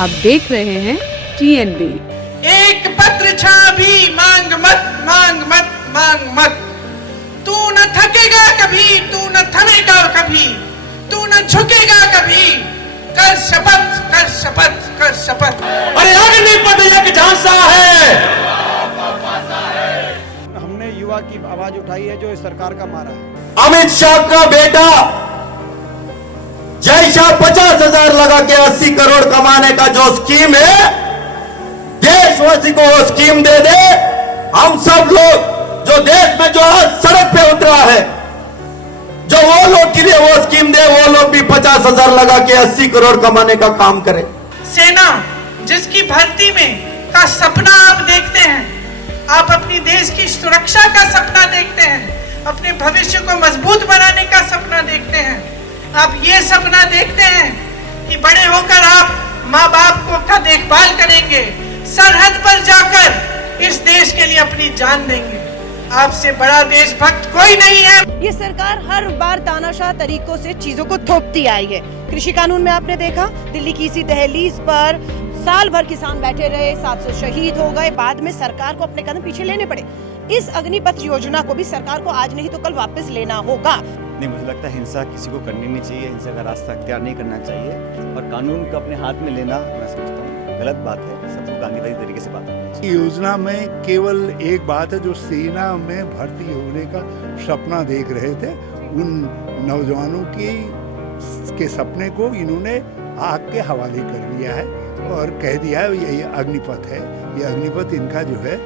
आप देख रहे हैं TNB। एक पत्र छाभी मांग मत मांग मत मांग मत, तू न थकेगा कभी, तू न थमेगा कभी, तू न झुकेगा कभी, कर शपथ कर शपथ कर शपथ। अरे अग्निपथ एक झांसा है। हमने युवा की आवाज उठाई है जो इस सरकार का मारा है। अमित शाह का बेटा जय शाह 50,000 लगा के 80 करोड़ कमाने का जो स्कीम है, देशवासी को वो स्कीम दे दे। हम सब लोग जो देश में जो आज सड़क पे उतरा है, जो वो लोग के लिए वो स्कीम दे, वो लोग भी 50,000 लगा के 80 करोड़ कमाने का काम करें। सेना जिसकी भर्ती में का सपना आप देखते हैं, आप अपनी देश की सुरक्षा का सपना देखते हैं, अपने भविष्य को मजबूत बनाने का सपना देखते हैं, आप ये सपना देखते हैं कि बड़े होकर आप माँ बाप को का देखभाल करेंगे, सरहद पर जाकर इस देश के लिए अपनी जान देंगे। आपसे बड़ा देशभक्त कोई नहीं है। ये सरकार हर बार तानाशाह तरीकों से चीजों को थोपती आई है। कृषि कानून में आपने देखा, दिल्ली की इसी दहलीज पर साल भर किसान बैठे रहे, 700 शहीद हो गए, बाद में सरकार को अपने कदम पीछे लेने पड़े। इस अग्निपथ योजना को भी सरकार को आज नहीं तो कल वापस लेना होगा। नहीं, मुझे लगता है हिंसा किसी को करनी नहीं चाहिए, हिंसा का रास्ता अख्तियार नहीं करना चाहिए और कानून को अपने हाथ में लेना मैं समझता हूँ गलत बात है। सबको गांधीवादी तरीके से बात करनी चाहिए। योजना में केवल एक बात है, जो सेना में भर्ती होने का सपना देख रहे थे, उन नौजवानों के सपने को इन्होंने आग के हवाले कर दिया है और कह दिया है ये अग्निपथ है। ये अग्निपथ इनका जो है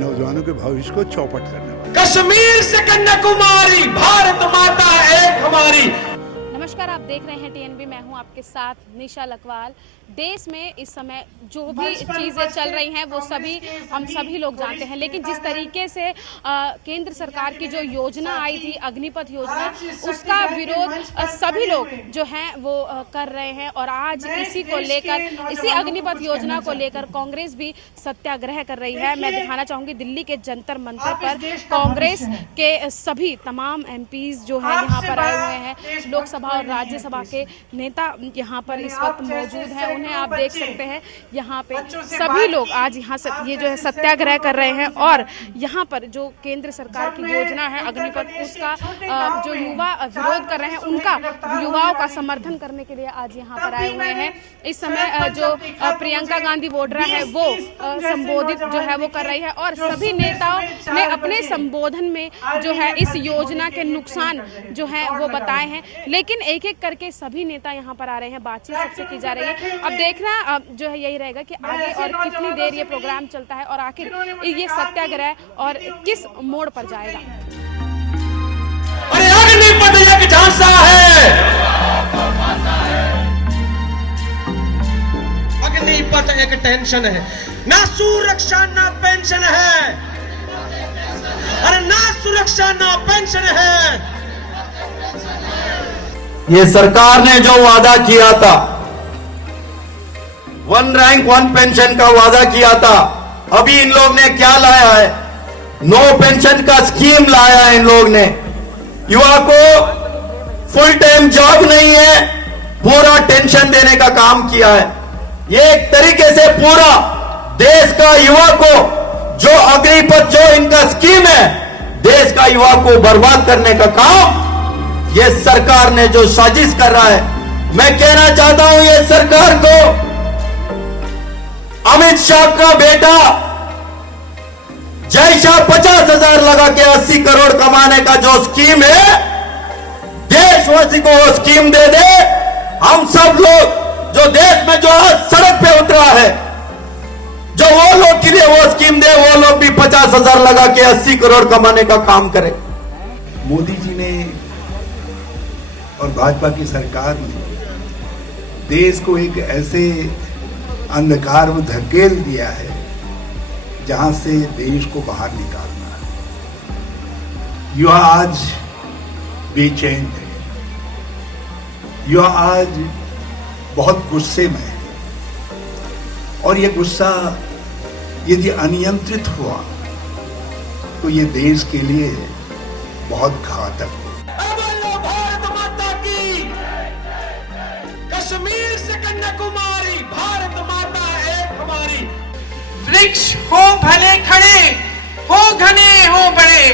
नौजवानों के भविष्य को चौपट करने वाला। कश्मीर से कन्याकुमारी, भारत माता एक हमारी। नमस्कार, आप देख रहे हैं TNB। मैं हूं आपके साथ निशा लकवाल। देश में इस समय जो भी चीज़ें चल रही हैं वो हम सभी लोग जानते हैं, लेकिन जिस तरीके से केंद्र सरकार की जो योजना आई थी अग्निपथ योजना, उसका विरोध सभी लोग जो हैं वो कर रहे हैं और आज इसी को लेकर, इसी अग्निपथ योजना को लेकर कांग्रेस भी सत्याग्रह कर रही है। मैं दिखाना चाहूँगी दिल्ली के जंतर मंतर पर कांग्रेस के सभी तमाम MPs जो है यहाँ पर आए हुए हैं, लोकसभा और राज्यसभा के नेता यहाँ पर इस वक्त मौजूद हैं। उन्हें आप देख सकते हैं यहाँ पे सभी लोग आज यहाँ से ये जो है सत्याग्रह कर रहे हैं और यहाँ पर जो केंद्र सरकार की योजना है अग्निपथ, उसका जो युवा विरोध कर रहे हैं, उनका युवाओं का समर्थन करने के लिए आज यहाँ पर आए हुए हैं। इस समय जो प्रियंका गांधी वोड्रा है वो संबोधित जो है वो कर रही है और सभी नेताओं ने अपने संबोधन में जो है इस योजना के नुकसान जो है वो बताए हैं, लेकिन एक एक करके सभी नेता यहाँ पर आ रहे हैं, बातचीत सबसे की जा रही है। अब देखना जो है यही रहेगा कि आगे और कितनी देर ये प्रोग्राम चलता है और आखिर ये सत्याग्रह और किस मोड़ पर जाएगा। अरे अग्निपथ एक झांसा है। अग्निपथ एक टेंशन है, ना सुरक्षा ना पेंशन है। अरे ना सुरक्षा ना पेंशन है। ये सरकार ने जो वादा किया था, 1 रैंक 1 पेंशन का वादा किया था, अभी इन लोग ने क्या लाया है? नो पेंशन का स्कीम लाया है इन लोग ने। युवा को फुल टाइम जॉब नहीं है, पूरा टेंशन देने का काम किया है। ये एक तरीके से पूरा देश का युवा को, जो अग्निपथ जो इनका स्कीम है, देश का युवा को बर्बाद करने का काम ये सरकार ने जो साजिश कर रहा है। मैं कहना चाहता हूं ये सरकार को, अमित शाह का बेटा जय शाह 50,000 लगा के 80 करोड़ कमाने का जो स्कीम है, देशवासी को वो स्कीम दे दे। हम सब लोग जो देश में जो आज सड़क पे उतरा है, जो वो लोग के लिए वो स्कीम दे, वो लोग भी 50,000 लगा के 80 करोड़ कमाने का काम करें। मोदी जी ने और भाजपा की सरकार ने देश को एक ऐसे अंधकार में धकेल दिया है जहां से देश को बाहर निकालना है। युवा आज बेचैन है, युवा आज बहुत गुस्से में है और ये गुस्सा यदि अनियंत्रित हुआ तो ये देश के लिए बहुत घातक है। भारत माता की, कश्मीर से कन्याकुमारी। वृक्ष हो भले खड़े, हो घने हो बड़े,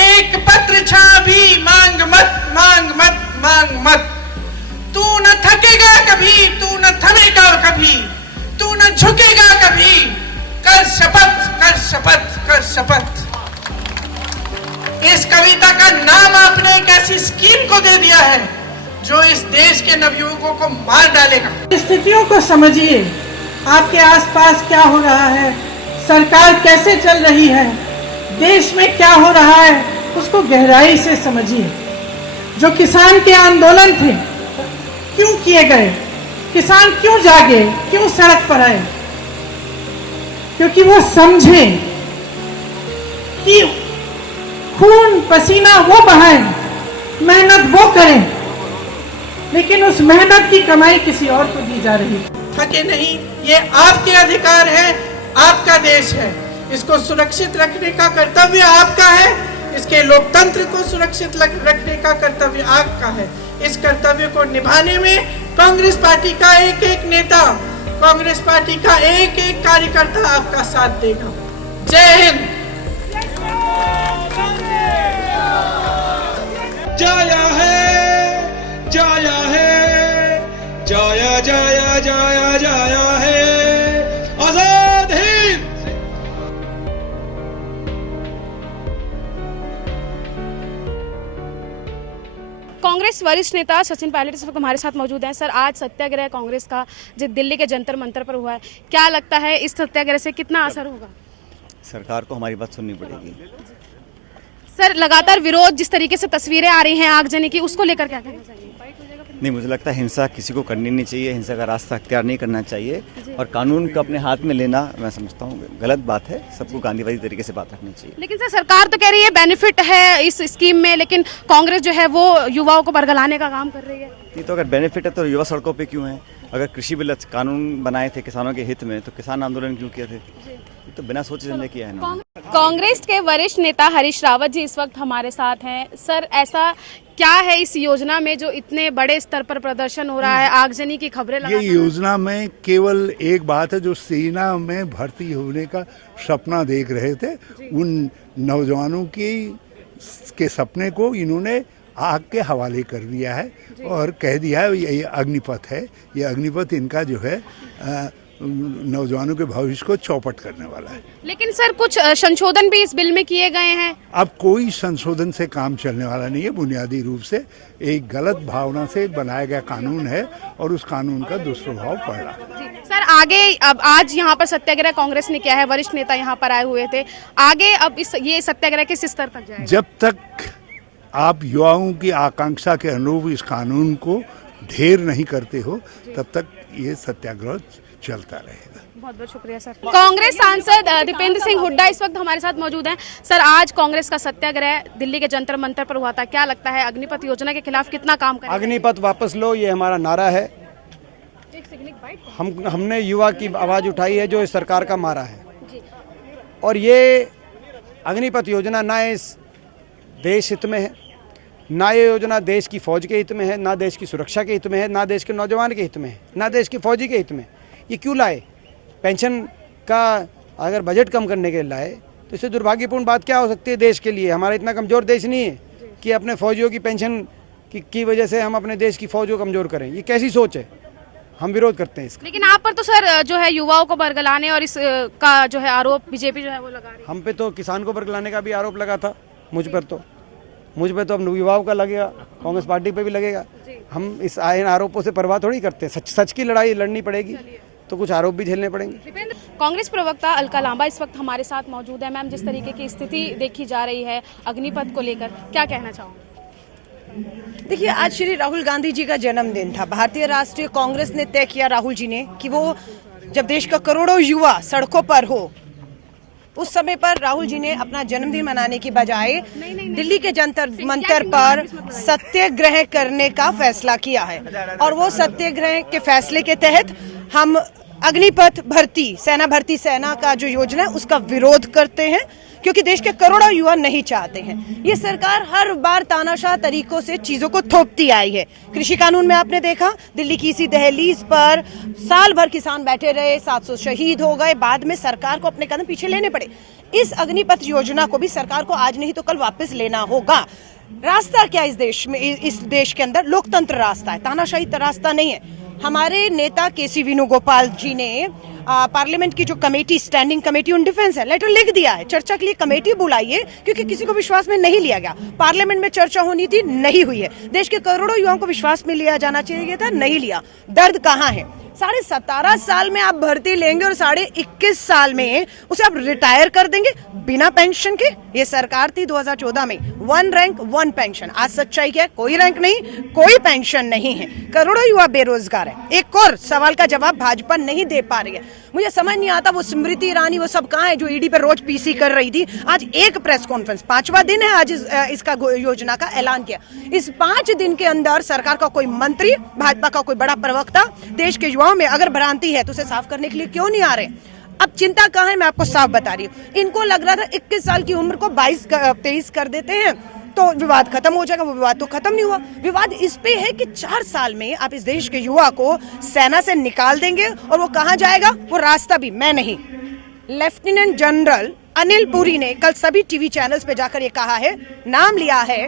एक पत्र छा भी मांग मत, मांग मत, मांग मत। तू न थकेगा कभी, तू न थमेगा कभी, तू न झुकेगा कभी, कर शपथ, कर शपथ, कर शपथ। इस कविता का नाम आपने एक ऐसी स्कीम को दे दिया है जो इस देश के नवयुवकों को मार डालेगा। स्थितियों को समझिए, आपके आसपास क्या हो रहा है, सरकार कैसे चल रही है, देश में क्या हो रहा है, उसको गहराई से समझिए। जो किसान के आंदोलन थे, क्यों किए गए, किसान क्यों जागे, क्यों सड़क पर आए? क्योंकि वो समझे कि खून पसीना वो बहाएं, मेहनत वो करें, लेकिन उस मेहनत की कमाई किसी और को दी जा रही है। थके नहीं, ये आपके अधिकार है, आपका देश है, इसको सुरक्षित रखने का कर्तव्य आपका है, इसके लोकतंत्र को सुरक्षित रखने का कर्तव्य आपका है। इस कर्तव्य को निभाने में कांग्रेस पार्टी का एक एक नेता, कांग्रेस पार्टी का एक एक कार्यकर्ता आपका साथ देगा। जय हिंद। जाया है, जाया है, जाया जाया जाया जाया है आजाद हिंद। कांग्रेस वरिष्ठ नेता सचिन पायलट इस वक्त हमारे साथ मौजूद हैं। सर, आज सत्याग्रह कांग्रेस का जो दिल्ली के जंतर मंतर पर हुआ है, क्या लगता है इस सत्याग्रह से कितना असर होगा? सरकार को हमारी बात सुननी पड़ेगी। सर, लगातार विरोध, जिस तरीके से तस्वीरें आ रही हैं आगजनी की, उसको लेकर क्या कहना चाहिए? नहीं, मुझे लगता है हिंसा किसी को करनी नहीं चाहिए, हिंसा का रास्ता अख्तियार नहीं करना चाहिए और कानून को अपने हाथ में लेना मैं समझता हूँ गलत बात है। सबको गांधीवादी तरीके से बात रखनी चाहिए। लेकिन सर, सरकार तो कह रही है बेनिफिट है इस स्कीम में, लेकिन कांग्रेस जो है वो युवाओं को बरगलाने का काम कर रही है। नहीं तो अगर बेनिफिट है तो युवा सड़कों पे क्यों है? अगर कृषि बिल कानून बनाए थे किसानों के हित में तो किसान आंदोलन क्यों किए थे? तो बिना सोचे समझे किया है ना। कांग्रेस के वरिष्ठ नेता हरीश रावत जी इस वक्त हमारे साथ हैं। सर, ऐसा क्या है इस योजना में जो इतने बड़े स्तर पर प्रदर्शन हो रहा है, आगजनी की खबरें ये योजना में केवल एक बात है, जो सेना में भर्ती होने का सपना देख रहे थे, उन नौजवानों के सपने को इन्होंने आग के हवाले कर दिया है और कह दिया है ये अग्निपथ है। ये अग्निपथ इनका जो है नौजवानों के भविष्य को चौपट करने वाला है। लेकिन सर, कुछ संशोधन भी इस बिल में किए गए हैं। अब कोई संशोधन से काम चलने वाला नहीं है। बुनियादी रूप से एक गलत भावना से बनाया गया कानून है और उस कानून का दुष्प्रभाव पड़ रहा है। सर, आगे अब आज यहाँ पर सत्याग्रह कांग्रेस ने किया है, वरिष्ठ नेता यहाँ पर आए हुए थे, आगे अब ये सत्याग्रह किस स्तर तक जाएगा? जब तक आप युवाओं की आकांक्षा के अनुरूप इस कानून को ढेर नहीं करते हो, तब तक ये सत्याग्रह चलता रहेगा। बहुत बहुत शुक्रिया सर। कांग्रेस सांसद दीपेंद्र सिंह हुड्डा इस वक्त हमारे साथ मौजूद हैं। सर, आज कांग्रेस का सत्याग्रह दिल्ली के जंतर मंतर पर हुआ था, क्या लगता है अग्निपथ योजना के खिलाफ कितना काम करेगा? अग्निपथ वापस लो, ये हमारा नारा है। हमने युवा की आवाज़ उठाई है जो इस सरकार का मारा है, और ये अग्निपथ योजना ना इस देश हित में है, ना ये योजना देश की फौज के हित में है, ना देश की सुरक्षा के हित में है, ना देश के नौजवान के हित में है, ना देश के फौजी के हित में। ये क्यों लाए? पेंशन का अगर बजट कम करने के लिए लाए तो इससे दुर्भाग्यपूर्ण बात क्या हो सकती है देश के लिए? हमारा इतना कमज़ोर देश नहीं है कि अपने फौजियों की पेंशन की वजह से हम अपने देश की फौज को कमज़ोर करें। ये कैसी सोच है? हम विरोध करते हैं इसका। लेकिन आप पर तो सर जो है युवाओं को बरगलाने और इस का जो है आरोप बीजेपी जो है वो लगा रही है। हम पे तो किसान को बरगलाने का भी आरोप लगा था, मुझ पर तो अब युवाओं का लगेगा, कांग्रेस पार्टी पे भी लगेगा। हम इस आरोपों से परवाह थोड़ी करते, सच की लड़ाई लड़नी पड़ेगी तो कुछ आरोप भी झेलने पड़ेंगे। कांग्रेस प्रवक्ता अलका लांबा इस वक्त हमारे साथ मौजूद है। मैम, जिस तरीके की स्थिति देखी जा रही है अग्निपथ को लेकर, क्या कहना चाहोगे? देखिए, आज श्री राहुल गांधी जी का जन्मदिन था। भारतीय राष्ट्रीय कांग्रेस ने तय किया, राहुल जी ने, कि वो जब देश का करोड़ों युवा सड़कों पर हो, उस समय पर राहुल जी ने अपना जन्मदिन मनाने की बजाय दिल्ली के जंतर मंतर पर सत्याग्रह करने का फैसला किया है। और वो सत्याग्रह के फैसले के तहत हम अग्निपथ भर्ती सेना का जो योजना है उसका विरोध करते हैं, क्योंकि देश के करोड़ों युवा नहीं चाहते हैं। ये सरकार हर बार तानाशाह तरीकों से चीजों को थोपती आई है। कृषि कानून में आपने देखा, दिल्ली की इसी दहलीज पर साल भर किसान बैठे रहे, 700 शहीद हो गए, बाद में सरकार को अपने कदम पीछे लेने पड़े। इस अग्निपथ योजना को भी सरकार को आज नहीं तो कल वापस लेना होगा। रास्ता क्या इस देश में, इस देश के अंदर लोकतंत्र रास्ता है, तानाशाही रास्ता नहीं है। हमारे नेता केसी वेणुगोपाल जी ने पार्लियामेंट की जो committee, standing committee on defence है, लेटर लिख दिया है, चर्चा के लिए कमेटी बुलाइए, क्योंकि किसी को विश्वास में नहीं लिया गया। पार्लियामेंट में चर्चा होनी थी, नहीं हुई है। देश के करोड़ों युवाओं को विश्वास में लिया जाना चाहिए था, नहीं लिया। दर्द कहाँ है? 17.5 साल में आप भर्ती लेंगे और 21.5 साल में उसे आप रिटायर कर देंगे बिना पेंशन के। ये सरकार थी 2014 में, 1 रैंक 1 पेंशन। आज सच्चाई क्या है? कोई रैंक नहीं, कोई पेंशन नहीं है, करोड़ों युवा बेरोजगार है। एक और सवाल का जवाब भाजपा नहीं दे पा रही है। मुझे समझ नहीं आता वो स्मृति ईरानी वो सब कहाँ है जो ईडी पर रोज पीसी कर रही थी। आज एक प्रेस कॉन्फ्रेंस, 5वां दिन है आज इसका योजना का ऐलान किया। इस 5 दिन के अंदर सरकार का कोई मंत्री, भाजपा का कोई बड़ा प्रवक्ता देश के युवाओं में अगर भ्रांति है तो उसे साफ करने के लिए क्यों नहीं आ रहे? अब चिंता कहाँ है, मैं आपको साफ बता रही हूँ। इनको लग रहा था 21 साल की उम्र को 22-23 कर देते हैं तो विवाद खत्म हो जाएगा। वो विवाद तो खत्म नहीं हुआ। विवाद इस पे है कि 4 साल में आप इस देश के युवा को सेना से निकाल देंगे और वो कहाँ जाएगा? वो रास्ता भी मैं नहीं। लेफ्टिनेंट जनरल अनिल पुरी ने कल सभी टीवी चैनल्स पे जाकर ये कहा है, नाम लिया है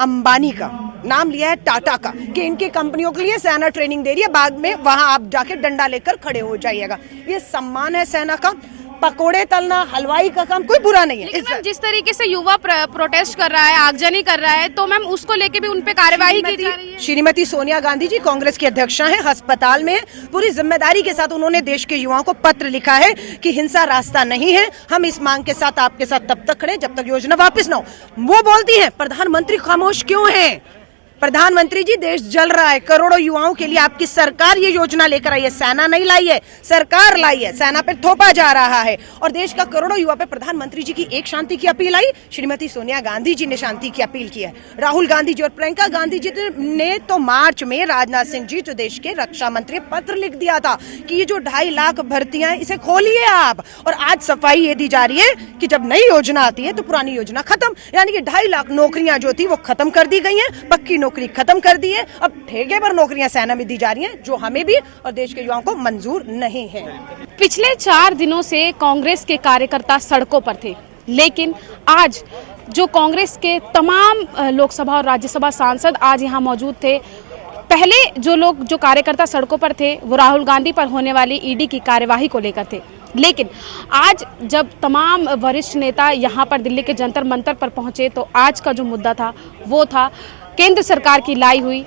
अंबानी का, नाम लिया है टाटा का, कि इनकी कंपनियों के लिए सेना ट्रेनिंग दे रही है, बाद में वहां आप जाके डंडा लेकर खड़े हो जाइएगा। ये सम्मान है सेना का। पकोड़े तलना, हलवाई का काम कोई बुरा नहीं है। लेकिन मैम जिस तरीके से युवा प्रोटेस्ट कर रहा है, आगजनी कर रहा है, तो मैम उसको लेके भी उन पे कार्यवाही की जा रही है। श्रीमती सोनिया गांधी जी कांग्रेस की अध्यक्षा हैं, अस्पताल में पूरी जिम्मेदारी के साथ उन्होंने देश के युवाओं को पत्र लिखा है कि हिंसा रास्ता नहीं है। हम इस मांग के साथ आपके साथ तब तक खड़े जब तक योजना वापस ना हो। वो बोलती है प्रधानमंत्री खामोश क्यों है? प्रधानमंत्री जी, देश जल रहा है, करोड़ों युवाओं के लिए आपकी सरकार ये योजना लेकर आई है। सेना नहीं लाई है, सरकार लाई है। सेना पे थोपा जा रहा है और देश का करोड़ों युवा पे प्रधानमंत्री जी की एक शांति की अपील आई, श्रीमती सोनिया गांधी जी ने शांति की अपील की है। राहुल गांधी जी और प्रियंका गांधी जी ने तो मार्च में राजनाथ सिंह जी, जो देश के रक्षा मंत्री, पत्र लिख दिया था कि ये जो 2.5 लाख भर्तियां हैं इसे खोलिए आप। और आज सफाई ये दी जा रही है कि जब नई योजना आती है तो पुरानी योजना खत्म, यानी कि 2.5 लाख नौकरियां जो थी वो खत्म कर दी गई हैं, पक्की नौकरी खत्म कर दी है। अब ठेके पर नौकरियां सेना में दी जा रही हैं, जो हमें भी और देश के युवाओं को मंजूर नहीं है। पिछले 4 दिनों से कांग्रेस के कार्यकर्ता सड़कों पर थे, लेकिन आज जो कांग्रेस के तमाम लोकसभा और राज्यसभा सांसद आज यहाँ मौजूद थे। पहले जो कार्यकर्ता सड़कों पर थे वो राहुल गांधी पर होने वाली ईडी की कार्यवाही को लेकर थे, लेकिन आज जब तमाम वरिष्ठ नेता यहाँ पर दिल्ली के जंतर मंतर पर पहुंचे तो आज का जो मुद्दा था वो था केंद्र सरकार की लाई हुई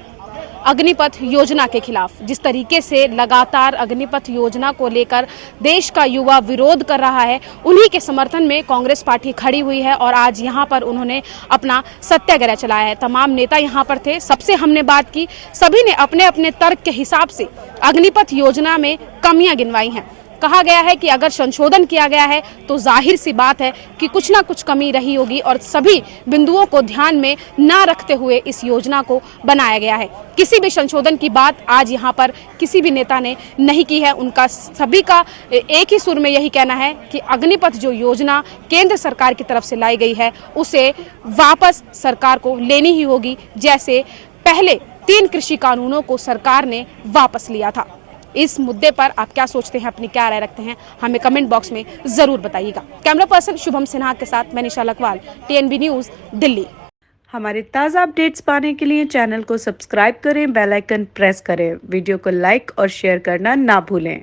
अग्निपथ योजना के खिलाफ। जिस तरीके से लगातार अग्निपथ योजना को लेकर देश का युवा विरोध कर रहा है, उन्हीं के समर्थन में कांग्रेस पार्टी खड़ी हुई है और आज यहाँ पर उन्होंने अपना सत्याग्रह चलाया है। तमाम नेता यहाँ पर थे, सबसे हमने बात की, सभी ने अपने अपने तर्क के हिसाब से अग्निपथ योजना में कमियां गिनवाई हैं। कहा गया है कि अगर संशोधन किया गया है तो जाहिर सी बात है कि कुछ ना कुछ कमी रही होगी और सभी बिंदुओं को ध्यान में ना रखते हुए इस योजना को बनाया गया है। किसी भी संशोधन की बात आज यहाँ पर किसी भी नेता ने नहीं की है। उनका सभी का एक ही सुर में यही कहना है कि अग्निपथ जो योजना केंद्र सरकार की तरफ से लाई गई है उसे वापस सरकार को लेनी ही होगी, जैसे पहले 3 कृषि कानूनों को सरकार ने वापस लिया था। इस मुद्दे पर आप क्या सोचते हैं, अपनी क्या राय रखते हैं, हमें कमेंट बॉक्स में जरूर बताइएगा। कैमरा पर्सन शुभम सिन्हा के साथ मैं निशा लखवाल, TNB न्यूज़, दिल्ली। हमारे ताज़ा अपडेट्स पाने के लिए चैनल को सब्सक्राइब करें, बेल आइकन प्रेस करें, वीडियो को लाइक और शेयर करना ना भूलें।